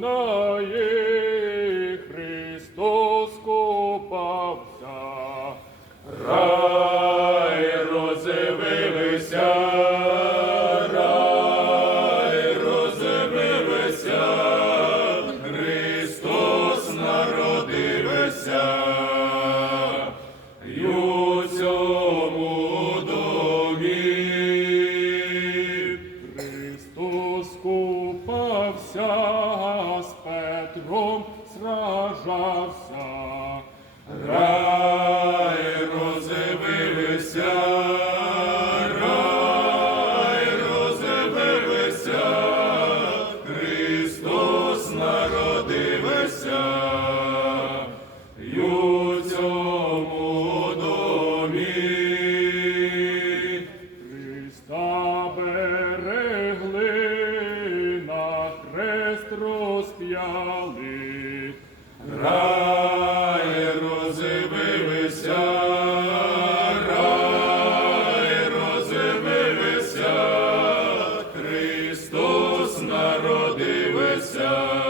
лунає, Христос купався, рай розвивився, рай розвивився, Христос народився. Скупався Богом сражався, рай розивився. Christian.